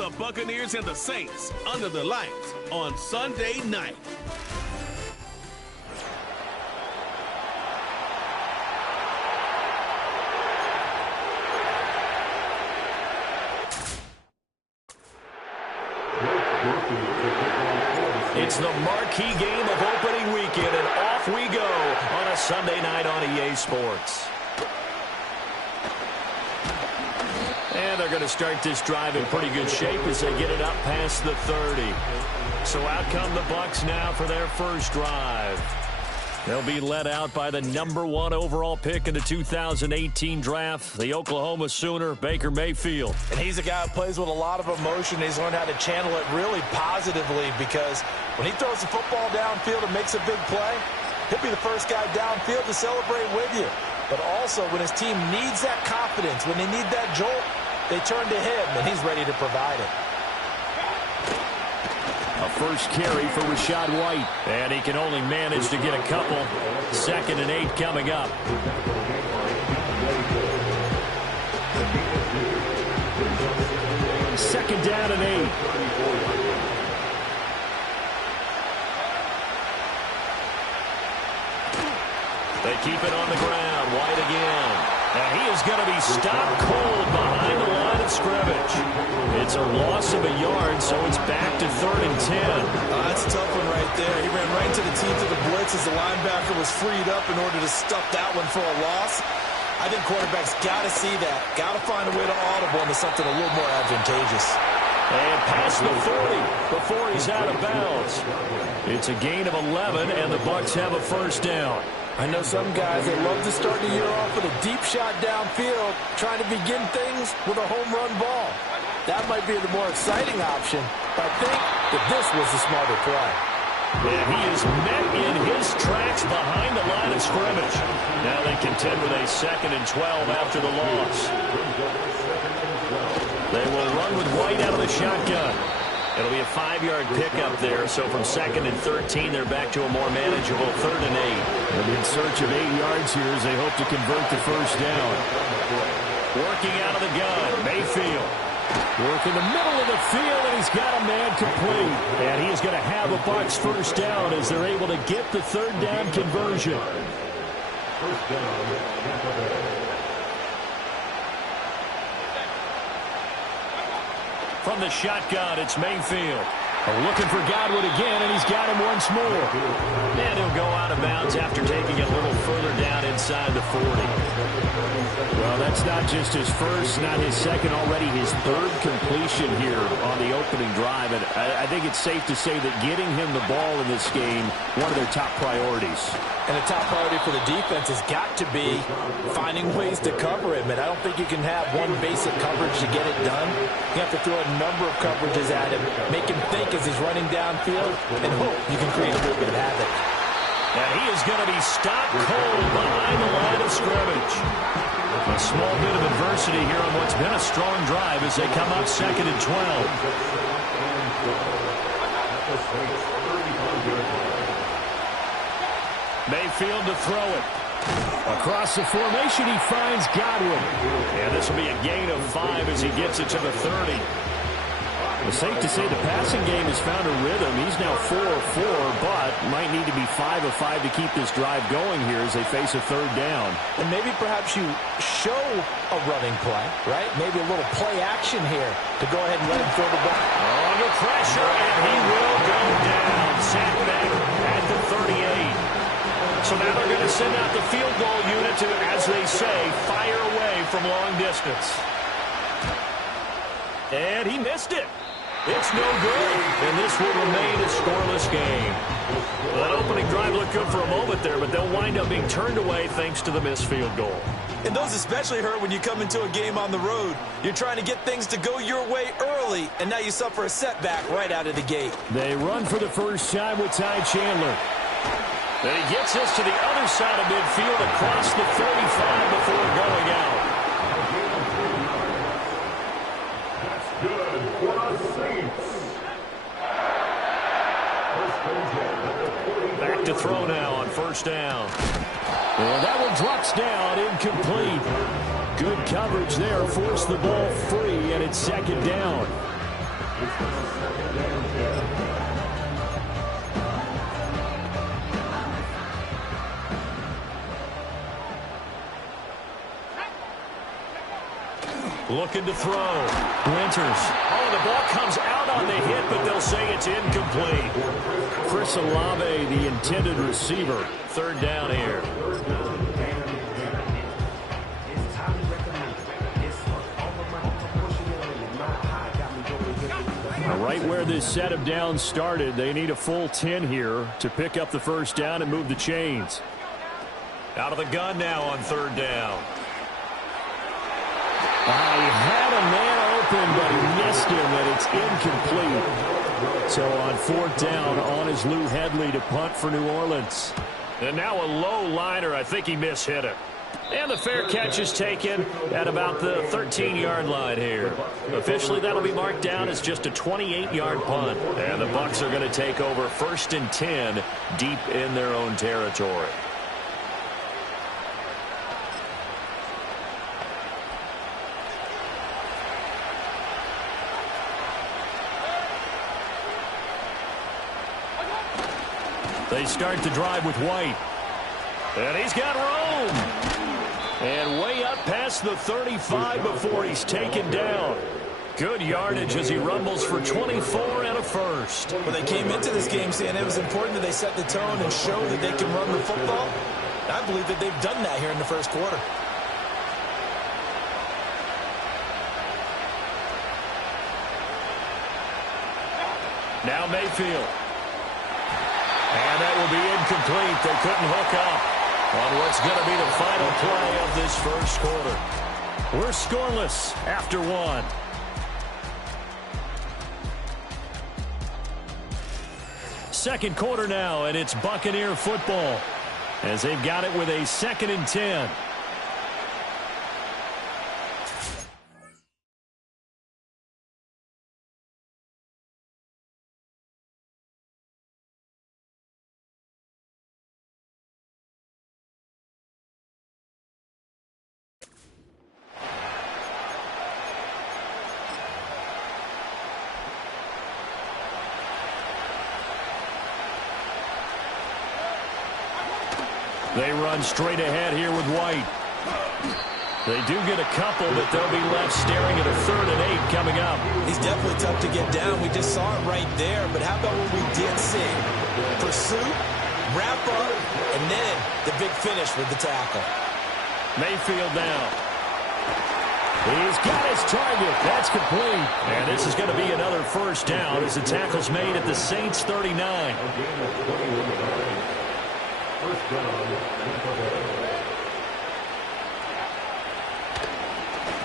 the Buccaneers and the Saints under the lights on Sunday night. It's the marquee game of opening weekend, and off we go on a Sunday night on EA Sports. And they're going to start this drive in pretty good shape as they get it up past the 30. So out come the Bucs now for their first drive. They'll be led out by the #1 overall pick in the 2018 draft, the Oklahoma Sooner, Baker Mayfield. And he's a guy who plays with a lot of emotion. He's learned how to channel it really positively, because when he throws the football downfield and makes a big play, he'll be the first guy downfield to celebrate with you. But also, when his team needs that confidence, when they need that jolt, they turn to him, and he's ready to provide it. A first carry for Rachaad White. And he can only manage to get a couple. 2nd and 8 coming up. Second down and 8. They keep it on the ground. White again. And he is going to be stopped cold behind the line of scrimmage. It's a loss of a yard, so it's back to 3rd and 10. That's a tough one right there. He ran right into the teeth of the blitz as the linebacker was freed up in order to stuff that one for a loss. I think quarterbacks got to see that. Got to find a way to audible into something a little more advantageous. And past the 40 before he's out of bounds. It's a gain of 11, and the Bucs have a first down. I know some guys that love to start the year off with a deep shot downfield, trying to begin things with a home run ball. That might be the more exciting option, but I think that this was the smarter play. And he is met in his tracks behind the line of scrimmage. Now they contend with a 2nd and 12 after the loss. They will run with White out of the shotgun. It'll be a 5-yard pickup there, so from 2nd and 13, they're back to a more manageable 3rd and 8. They'll be in search of 8 yards here as they hope to convert the first down. Working out of the gun, Mayfield. Work in the middle of the field, and he's got a man complete. And he is going to have a Bucs first down as they're able to get the 3rd down conversion. First down, Tampa Bay. From the shotgun, it's Mayfield. Looking for Godwin again, and he's got him once more. And he'll go out of bounds after taking it a little further down inside the 40. Well, that's not just his first, not his second, already his 3rd completion here on the opening drive. And I think it's safe to say that getting him the ball in this game, one of their top priorities. And the top priority for the defense has got to be finding ways to cover him. And I don't think you can have one basic coverage to get it done. You have to throw a number of coverages at him, make him think as he's running downfield, and hope you can create a little bit of havoc. And he is going to be stopped cold behind the line of scrimmage. A small bit of adversity here on what's been a strong drive as they come up 2nd and 12. Mayfield to throw it. Across the formation, he finds Godwin. And this will be a gain of 5 as he gets it to the 30. It's safe to say the passing game has found a rhythm. He's now 4 of 4, but might need to be 5 of 5 to keep this drive going here as they face a 3rd down. And maybe perhaps you show a running play, right? Maybe a little play action here to go ahead and let him throw the ball. Under pressure, and he will go down. Sacked back at the 38. So now they're going to send out the field goal unit to, as they say, fire away from long distance. And he missed it. It's no good, and this will remain a scoreless game. Well, that opening drive looked good for a moment there, but they'll wind up being turned away thanks to the missed field goal. And those especially hurt when you come into a game on the road. You're trying to get things to go your way early, and now you suffer a setback right out of the gate. They run for the first time with Ty Chandler. And he gets us to the other side of midfield across the 35 before going out. Back to throw now on first down. Well, that one drops down, incomplete. Good coverage there, forced the ball free, and it's 2nd down. looking to throw. Winters. Oh, the ball comes out on the hit, but they'll say it's incomplete. Chris Olave, the intended receiver. Third down here. Right where this set of downs started, they need a full 10 here to pick up the first down and move the chains. Out of the gun now on third down. He had a man open, but he missed him, and it's incomplete. So on fourth down, on is Lou Hedley to punt for New Orleans. And now a low liner. I think he mishit it. And the fair catch is taken at about the 13-yard line here. Officially, that'll be marked down as just a 28-yard punt. And the Bucs are going to take over 1st and 10 deep in their own territory. They start the drive with White. And he's got room. And way up past the 35 before he's taken down. Good yardage as he rumbles for 24 and a first. Well, they came into this game saying it was important that they set the tone and show that they can run the football. I believe that they've done that here in the first quarter. Now Mayfield. And that will be incomplete. They couldn't hook up on what's going to be the final play of this first quarter. We're scoreless after one. Second quarter now, and it's Buccaneer football as they've got it with a 2nd and 10. They run straight ahead here with White. They do get a couple, but they'll be left staring at a 3rd and 8 coming up. He's definitely tough to get down. We just saw it right there. But how about what we did see? Pursuit, wrap up, and then the big finish with the tackle. Mayfield now. He's got his target. That's complete. And this is going to be another first down as the tackle's made at the Saints 39.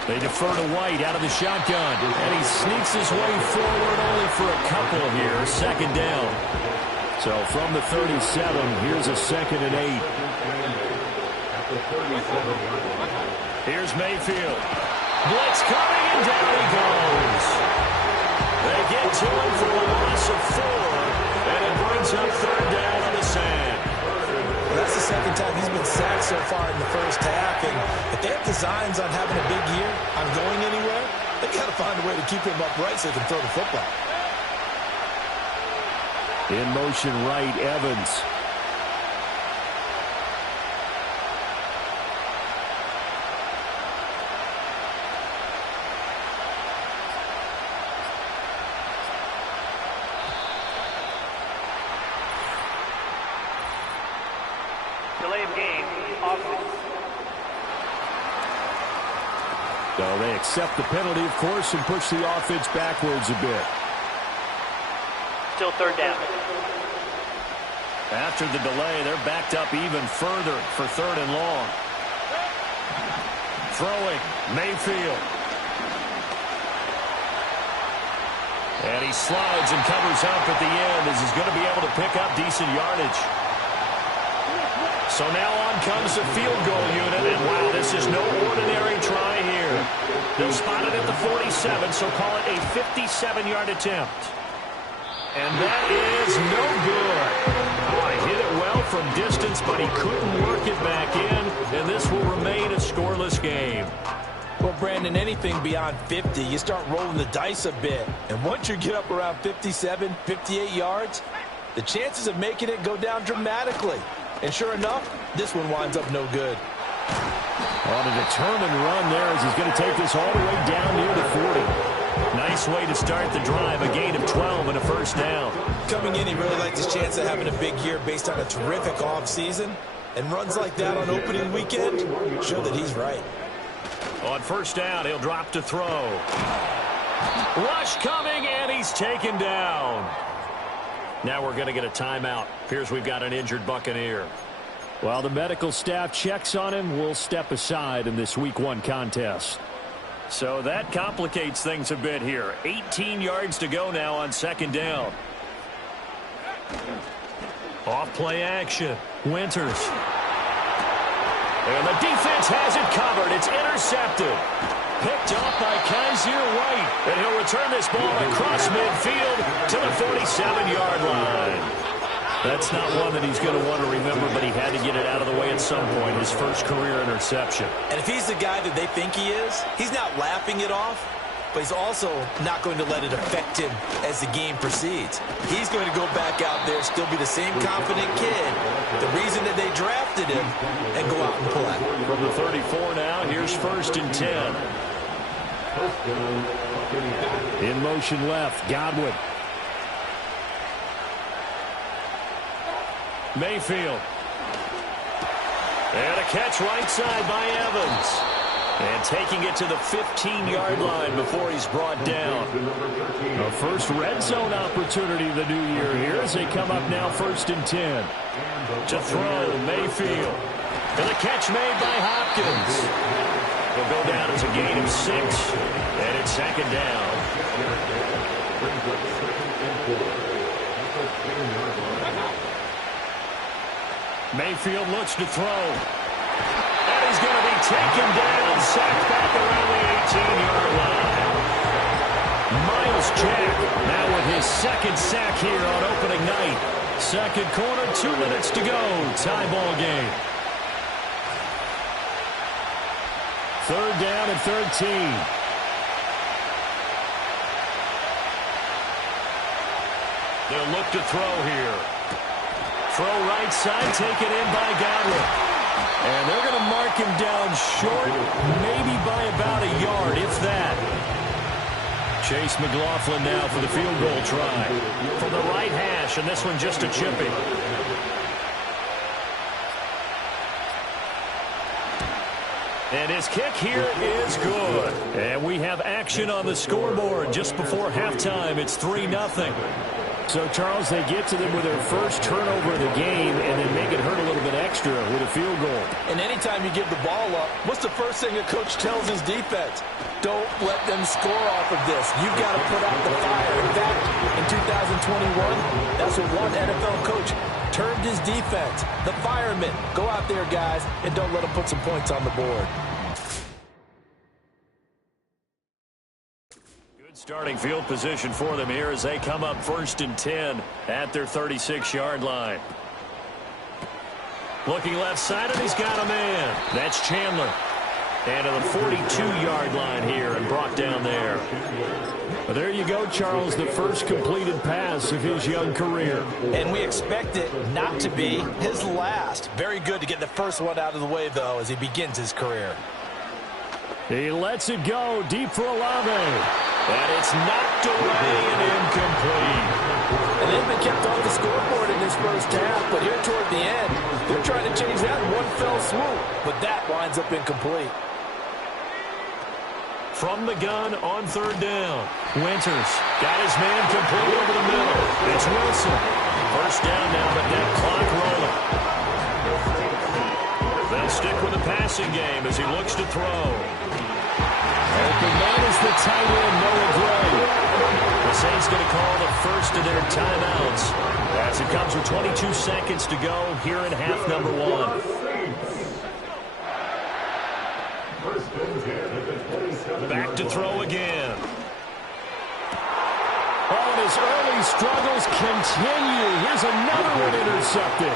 They defer to White out of the shotgun. And he sneaks his way forward only for a couple here. 2nd down. So from the 37, here's a 2nd and 8. Here's Mayfield. Blitz coming, and down he goes. They get to him for a loss of 4. And it brings up 3rd down on the sand. That's the 2nd time he's been sacked so far in the first half. And if they have designs on having a big year, on going anywhere, they've got to find a way to keep him upright so they can throw the football. In motion right, Evans. Delay of game, offense. So they accept the penalty, of course, and push the offense backwards a bit. Still 3rd down. After the delay, they're backed up even further for 3rd and long. Throwing, Mayfield. And he slides and covers up at the end as he's going to be able to pick up decent yardage. So now on comes the field goal unit, and wow, this is no ordinary try here. They'll spot it at the 47, so call it a 57-yard attempt. And that is no good. Oh, he hit it well from distance, but he couldn't work it back in, and this will remain a scoreless game. Well, Brandon, anything beyond 50, you start rolling the dice a bit. And once you get up around 57, 58 yards, the chances of making it go down dramatically. And sure enough, this one winds up no good. On a determined run there as he's going to take this all the way down near the 40. Nice way to start the drive, a gain of 12 and a first down. Coming in, he really liked his chance of having a big year based on a terrific offseason. And runs like that on opening weekend show that he's right. On first down, he'll drop to throw. Rush coming, and he's taken down. Now we're going to get a timeout. Appears we've got an injured Buccaneer. While the medical staff checks on him, we'll step aside in this Week 1 contest. So that complicates things a bit here. 18 yards to go now on second down. Off play action. Winters. And the defense has it covered. It's intercepted. Picked up by Kaiser White. And he'll return this ball across midfield to the 47-yard line. That's not one that he's going to want to remember, but he had to get it out of the way at some point. His first career interception. And if he's the guy that they think he is, he's not laughing it off, but he's also not going to let it affect him as the game proceeds. He's going to go back out there, still be the same confident kid, the reason that they drafted him, and go out and play. From the 34 now, here's first and 10. In motion left, Godwin. Mayfield. And a catch right side by Evans. And taking it to the 15-yard line before he's brought down. A first red zone opportunity the new year here as they come up now first and 10. To throw, Mayfield. And the catch made by Hopkins. Will go down as a gain of 6. And it's second down. Mayfield looks to throw. And he's going to be taken down, sacked back around the 18-yard line. Miles Jack now with his second sack here on opening night. Second quarter, 2 minutes to go. Tie ball game. Third down and 13. They'll look to throw here. Throw right side, taken in by Godwin. And they're going to mark him down short, maybe by about a yard, if that. Chase McLaughlin now for the field goal try. From the right hash, and this one just a chipping. And his kick here is good. And we have action on the scoreboard just before halftime. It's 3-0. So, Charles, they get to them with their first turnover of the game and then make it hurt a little bit extra with a field goal. And anytime you give the ball up, what's the first thing a coach tells his defense? Don't let them score off of this. You've got to put out the fire. In fact, in 2021, that's what one NFL coach termed his defense. The firemen. Go out there, guys, and don't let them put some points on the board. Starting field position for them here as they come up first and 10 at their 36-yard line. Looking left side, and he's got a man. That's Chandler. And to the 42-yard line here and brought down there. Well, there you go, Charles, the first completed pass of his young career. And we expect it not to be his last. Very good to get the first one out of the way, though, as he begins his career. He lets it go deep for Olave. And it's knocked away and incomplete. And they've been kept off the scoreboard in this first half, but here toward the end, they're trying to change that in one fell swoop. But that winds up incomplete. From the gun on third down. Winters got his man complete over the middle. It's Wilson. First down now, but that clock rolling. They'll stick with the passing game as he looks to throw. Open man is the tight end, Noah Gray. The Saints going to call the first of their timeouts as it comes with 22 seconds to go here in half number 1. Back to throw again. Oh, his early struggles continue. Here's another one intercepted.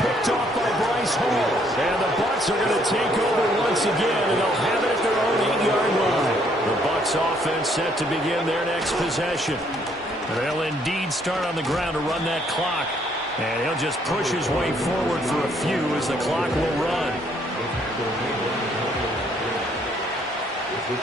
Picked off by Bryce Hall. And the Bucs are going to take over once again, and they'll have it at their own 8-yard line. The Bucs offense set to begin their next possession. They'll indeed start on the ground to run that clock. And he'll just push his way forward for a few as the clock will run. They'll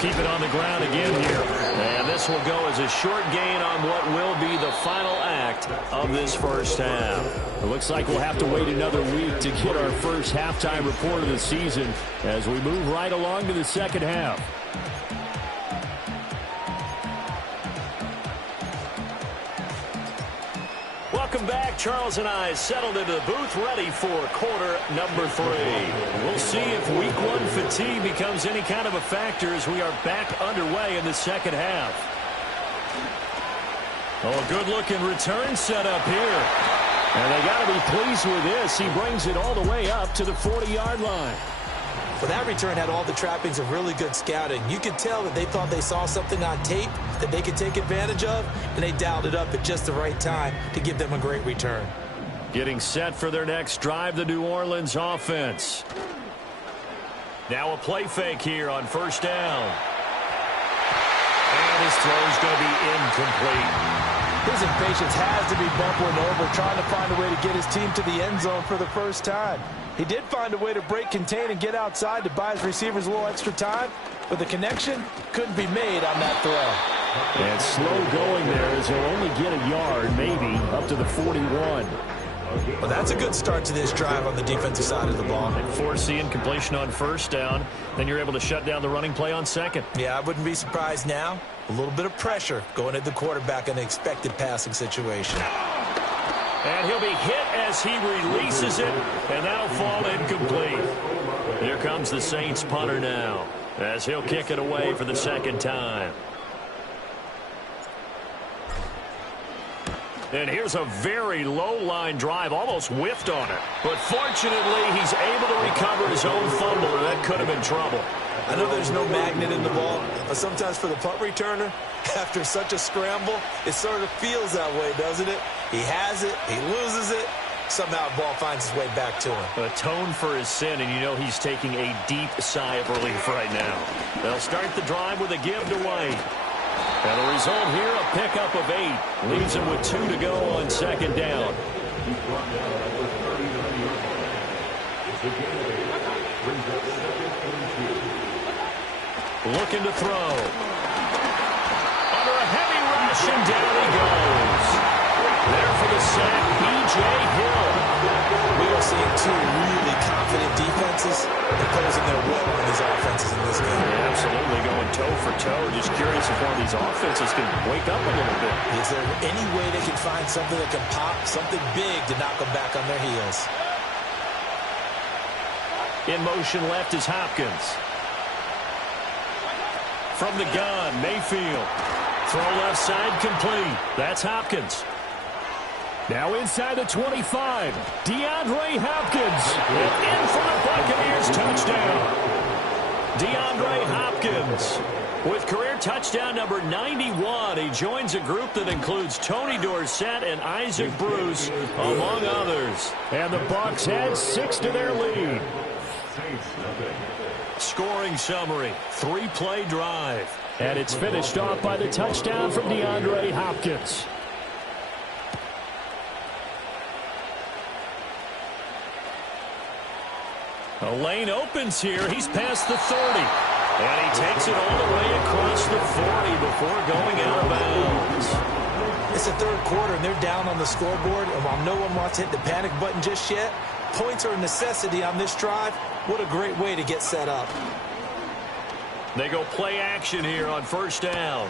keep it on the ground again here. And this will go as a short gain on what will be the final act of this first half. It looks like we'll have to wait another week to get our first halftime report of the season as we move right along to the second half. Welcome back. Charles and I settled into the booth ready for quarter number 3. We'll see if week 1 fatigue becomes any kind of a factor as we are back underway in the second half. Oh, good-looking return set up here. And they got to be pleased with this. He brings it all the way up to the 40-yard line. Well, that return had all the trappings of really good scouting. You could tell that they thought they saw something on tape that they could take advantage of, and they dialed it up at just the right time to give them a great return. Getting set for their next drive, the New Orleans offense. Now a play fake here on first down. And his throw's going to be incomplete. His impatience has to be bubbling over, trying to find a way to get his team to the end zone for the first time. He did find a way to break contain and get outside to buy his receivers a little extra time, but the connection couldn't be made on that throw. And slow going there as he'll only get a yard, maybe, up to the 41. Well, that's a good start to this drive on the defensive side of the ball. And foreseeing completion on first down, then you're able to shut down the running play on second. Yeah, I wouldn't be surprised now. A little bit of pressure going at the quarterback in an expected passing situation. And he'll be hit as he releases it, and that'll fall incomplete. Here comes the Saints punter now, as he'll kick it away for the second time. And here's a very low-line drive, almost whiffed on it. But fortunately, he's able to recover his own fumble, or that could have been trouble. I know there's no magnet in the ball, but sometimes for the punt returner, after such a scramble, it sort of feels that way, doesn't it? He has it, he loses it, somehow the ball finds its way back to him. Atone for his sin, and you know he's taking a deep sigh of relief right now. They'll start the drive with a give to White. And the result here, a pickup of 8. Leaves him with 2 to go on second down. Looking to throw. Under a heavy rush, and down he goes. There for the sack, B.J. Hill. We are seeing 2 really confident defenses imposing their will on these offenses in this game. Yeah, absolutely, going toe for toe. Just curious if one of these offenses can wake up a little bit. Is there any way they can find something that can pop, something big to knock them back on their heels? In motion left is Hopkins. From the gun, Mayfield. Throw left side complete. That's Hopkins. Now inside the 25, DeAndre Hopkins. In for the Buccaneers touchdown. DeAndre Hopkins with career touchdown number 91. He joins a group that includes Tony Dorsett and Isaac Bruce, among others. And the Bucs add 6 to their lead. Scoring summary, 3-play drive. And it's finished off by the touchdown from DeAndre Hopkins. A lane opens here. He's past the 30. And he takes it all the way across the 40 before going out of bounds. It's the third quarter, and they're down on the scoreboard. And while no one wants to hit the panic button just yet, points are a necessity on this drive. What a great way to get set up. They go play action here on first down.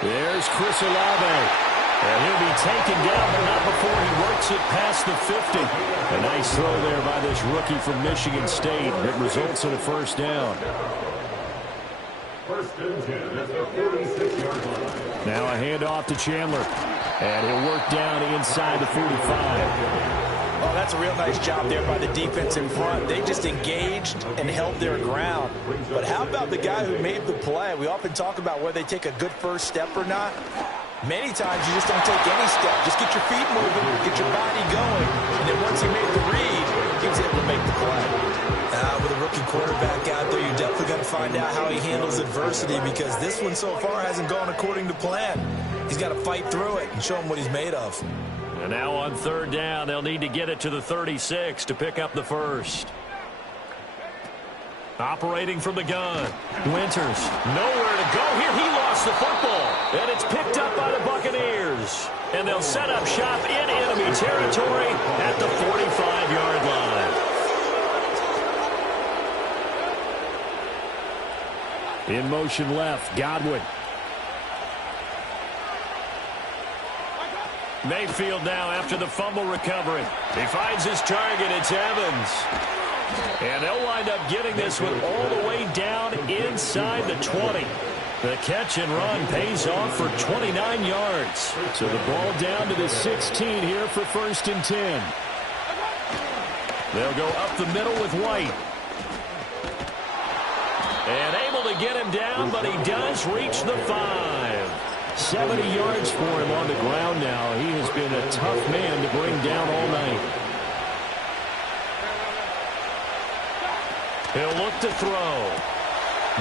There's Chris Olave. And he'll be taken down, but not before he works it past the 50. A nice throw there by this rookie from Michigan State that results in a first down. First and 10 at the 46-yard line. Now a handoff to Chandler. And he'll work down inside the 45. Oh, that's a real nice job there by the defense in front. They just engaged and held their ground. But how about the guy who made the play? We often talk about whether they take a good first step or not. Many times you just don't take any step. Just get your feet moving, get your body going, and then once he made the read, he was able to make the play. With a rookie quarterback out there, you're definitely going to find out how he handles adversity because this one so far hasn't gone according to plan. He's got to fight through it and show him what he's made of. And now on third down, they'll need to get it to the 36 to pick up the first. Operating from the gun. Winters, nowhere to go here. He lost the football. And it's picked up by the Buccaneers. And they'll set up shop in enemy territory at the 45-yard line. In motion left, Godwin. Mayfield now after the fumble recovery. He finds his target. It's Evans. And they'll wind up getting this one all the way down inside the 20. The catch and run pays off for 29 yards. So the ball down to the 16 here for 1st and 10. They'll go up the middle with White. And able to get him down, but he does reach the 5. 70 yards for him on the ground now. He has been a tough man to bring down all night. He'll look to throw.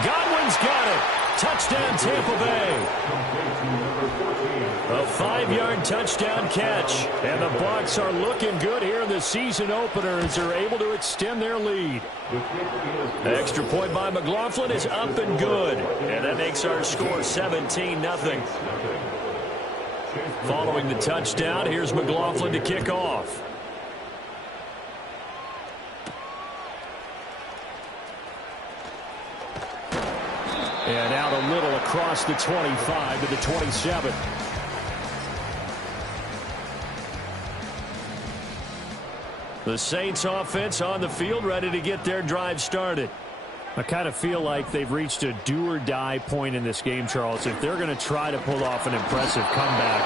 Godwin's got it. Touchdown, Tampa Bay. A 5-yard touchdown catch. And the Bucs are looking good here in the season opener as they're able to extend their lead. Extra point by McLaughlin is up and good. And that makes our score 17-0. Following the touchdown, here's McLaughlin to kick off. And out a little across the 25 to the 27. The Saints offense on the field, ready to get their drive started. I kind of feel like they've reached a do-or-die point in this game, Charles. If they're going to try to pull off an impressive comeback,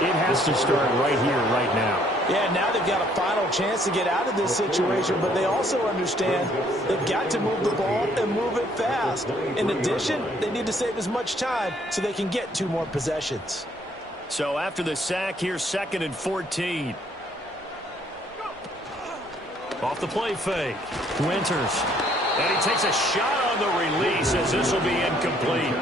it has to start right here, right now. Yeah, now they've got a final chance to get out of this situation, but they also understand they've got to move the ball and move it fast. In addition, they need to save as much time so they can get 2 more possessions. So after the sack, here's 2nd and 14. Off the play fake. Winters. And he takes a shot on the release as this will be incomplete.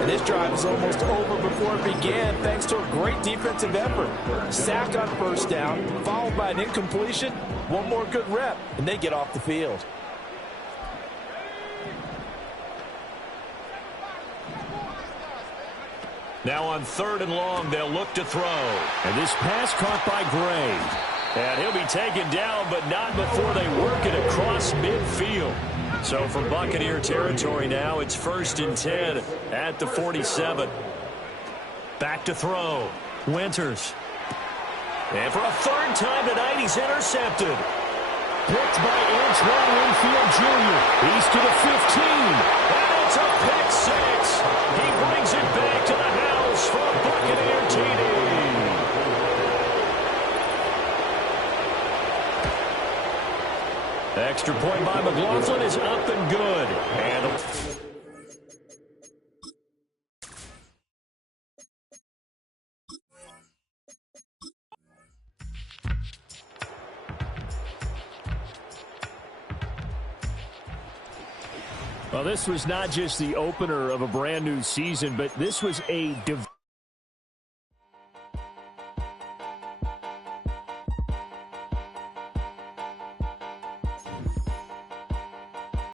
And this drive is almost over before it began thanks to a great defensive effort. Sack on 1st down, followed by an incompletion. 1 more good rep, and they get off the field. Now on 3rd and long, they'll look to throw. And this pass caught by Gray. And he'll be taken down, but not before they work it across midfield. So from Buccaneer territory now, it's 1st and 10 at the 47. Back to throw. Winters. And for a 3rd time tonight, he's intercepted. Picked by Antoine Winfield Jr. He's to the 15. And it's a pick 6. He brings it back to the house for a Buccaneer TD. Extra point by McLaughlin is up and good. And well, this was not just the opener of a brand new season, but this was a